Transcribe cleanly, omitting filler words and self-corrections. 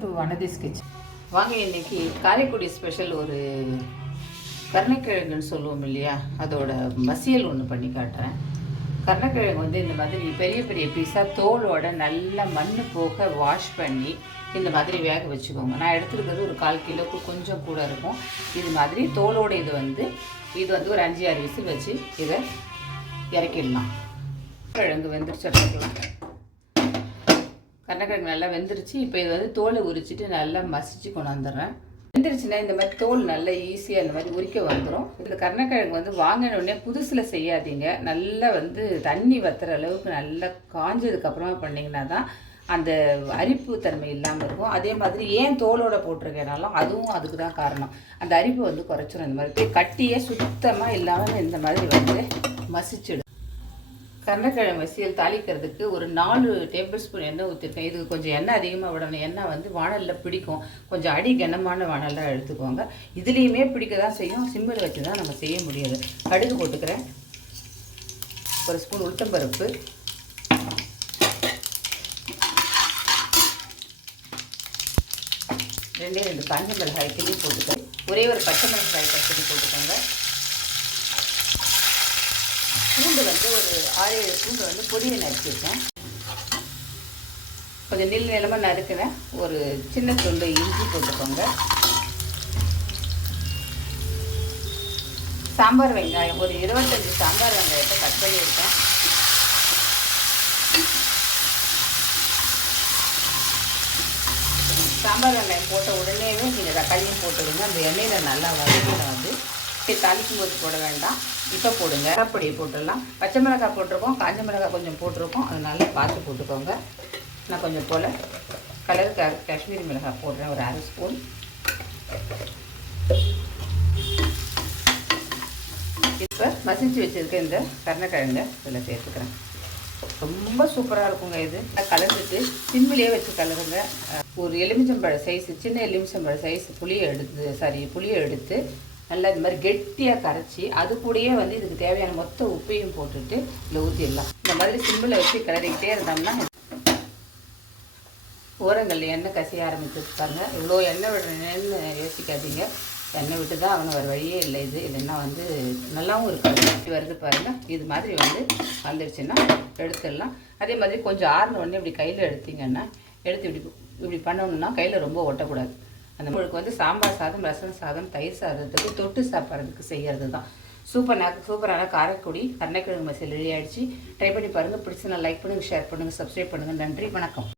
Welcome to வனதிஸ் kitchen. வாங்க, இன்னைக்கு Karaikudi special ஒரு கருணக்கிழங்குன்னு சொல்லுவோம் இல்லையா, அதோட மசியல் ஒன்று பண்ணி காட்டுறேன். கருணக்கிழங்கு வந்து இந்த மாதிரி பெரிய பெரிய பீஸாக தோலோட நல்லா மண் போக வாஷ் பண்ணி இந்த மாதிரி வேக வச்சுக்கோங்க. நான் எடுத்துருக்கிறது ஒரு 1/4 கிலோவுக்கு கொஞ்சம் கூட இருக்கும். இது மாதிரி தோலோடு இது வந்து ஒரு 5-6 விசில் வச்சு இதை இறக்கிடலாம். கிழங்கு வெந்துருச்சிடலாம். கருணக்கிழங்கு நல்லா வெந்துருச்சு. இப்போ இது வந்து தோலை உரிச்சிட்டு நல்லா மசிச்சு கொண்டு வந்துடுறேன். வெந்துருச்சுன்னா இந்த மாதிரி தோல் நல்லா ஈஸியாக இந்த மாதிரி உரிக்க வந்துடும். இந்த கருணக்கிழங்கு வந்து வாங்கினோடனே புதுசில் செய்யாதீங்க. நல்லா வந்து தண்ணி வத்துற அளவுக்கு நல்லா காஞ்சதுக்கப்புறமா பண்ணிங்கன்னா தான் அந்த அரிப்பு தன்மை இல்லாமல் இருக்கும். அதே மாதிரி ஏன் தோலோட போட்டிருக்கேனாலும் அதுவும் அதுக்கு தான் காரணம். அந்த அரிப்பு வந்து குறைச்சிடும். இந்த மாதிரி கட்டியே சுத்தமாக இல்லாமல் இந்த மாதிரி வந்து மசிச்சிடும். கருணக்கிழங்கு மசியல் தாளிக்கிறதுக்கு ஒரு 4 டேபிள் ஸ்பூன் எண்ணெய் ஊற்றிருக்கேன். இது கொஞ்சம் எண்ணெய் அதிகமாக விடணும். எண்ணெய் வந்து வானலில் பிடிக்கும். கொஞ்சம் அடி கனமான வானலாக எடுத்துக்கோங்க. இதுலேயுமே பிடிக்க தான் செய்யும். சிம்மில் வச்சு தான் நம்ம செய்ய முடியாது. கடுகு போட்டுக்கிறேன். 1 ஸ்பூன் உளுத்தம்பருப்பு, 2 காஞ்ச மிளகாய் கிள்ளி போட்டுக்கிறேன். ஒரே ஒரு பச்சை மிளகாய் கட்டி போட்டுக்கோங்க. பூண்டு வந்து ஒரு 6-7 பூண்டு வந்து பொடியை நறுக்கிருக்கேன். கொஞ்சம் நீளமாக நறுக்கினேன். ஒரு சின்ன துண்டு இஞ்சி போட்டுக்கோங்க. சாம்பார் வெங்காயம் ஒரு 25 சாம்பார் வெங்காயத்தை கட் பண்ணியிருக்கேன். சாம்பார் வெங்காயம் போட்ட உடனேவே நீங்கள் தக்காளியும் போட்டுடுங்க. அந்த எண்ணெயில் நல்லா வதக்கின வந்து தாளிக்கும் போது போட வேண்டாம், இப்போ போடுங்க. பொடியை போட்டுடலாம். பச்சை மிளகாய் போட்டிருக்கோம், காஞ்ச மிளகாய் கொஞ்சம் போட்டிருக்கோம். அதனால பார்த்து போட்டுக்கோங்க. நான் கொஞ்சம் போல் கலருக்காக காஷ்மீரி மிளகாய் போடுறேன், ஒரு 1/2 ஸ்பூன். இப்போ மசிச்சு வச்சுருக்க இந்த கருணக்கிழங்கை இதில் சேர்த்துக்கிறேன். ரொம்ப சூப்பராக இருக்குங்க. இது கலந்துட்டு சிம்மிலேயே வச்சு கலருங்க. ஒரு எலுமிச்சம்பழ சைஸு, சின்ன எலுமிச்சம்பழ சைஸ் புளியை எடுத்து நல்லா இந்த மாதிரி கெட்டியாக கரைச்சி அது கூடயே வந்து இதுக்கு தேவையான மொத்த உப்பையும் போட்டுட்டு இதில் ஊற்றிடலாம். இந்த மாதிரி சிம்பிளை வச்சு கிளறிக்கிட்டே இருந்தோம்னா ஓரங்கள் எண்ணெய் கசிய ஆரம்பிச்சிருக்காங்க. இவ்வளோ எண்ணெய் விடுறேன்னு யோசிக்காதீங்க. எண்ணெய் விட்டு தான் அவனை வேறு வழியே இல்லை. இது இல்லைன்னா வந்து நல்லாவும் இருக்காது. வருது பாருங்கள். இது மாதிரி வந்து வந்துடுச்சுன்னா எடுத்துடலாம். அதே மாதிரி கொஞ்சம் ஆறின உடனே இப்படி கையில் எடுத்திங்கன்னா எடுத்து இப்படி பண்ணணும்னா கையில் ரொம்ப ஒட்டக்கூடாது. அந்த உங்களுக்கு வந்து சாம்பார் சாதம், ரசம் சாதம், தயிர் சாதத்துக்கு தொட்டு சாப்பிட்றதுக்கு செய்கிறது தான். சூப்பரான காரைக்குடி கருணக்கிழங்கு மசியல் ரெடி ஆகிடுச்சு. ட்ரை பண்ணி பாருங்கள். பிடிச்சி நான் லைக் பண்ணுங்கள், ஷேர் பண்ணுங்கள், சப்ஸ்கிரைப் பண்ணுங்கள். நன்றி, வணக்கம்.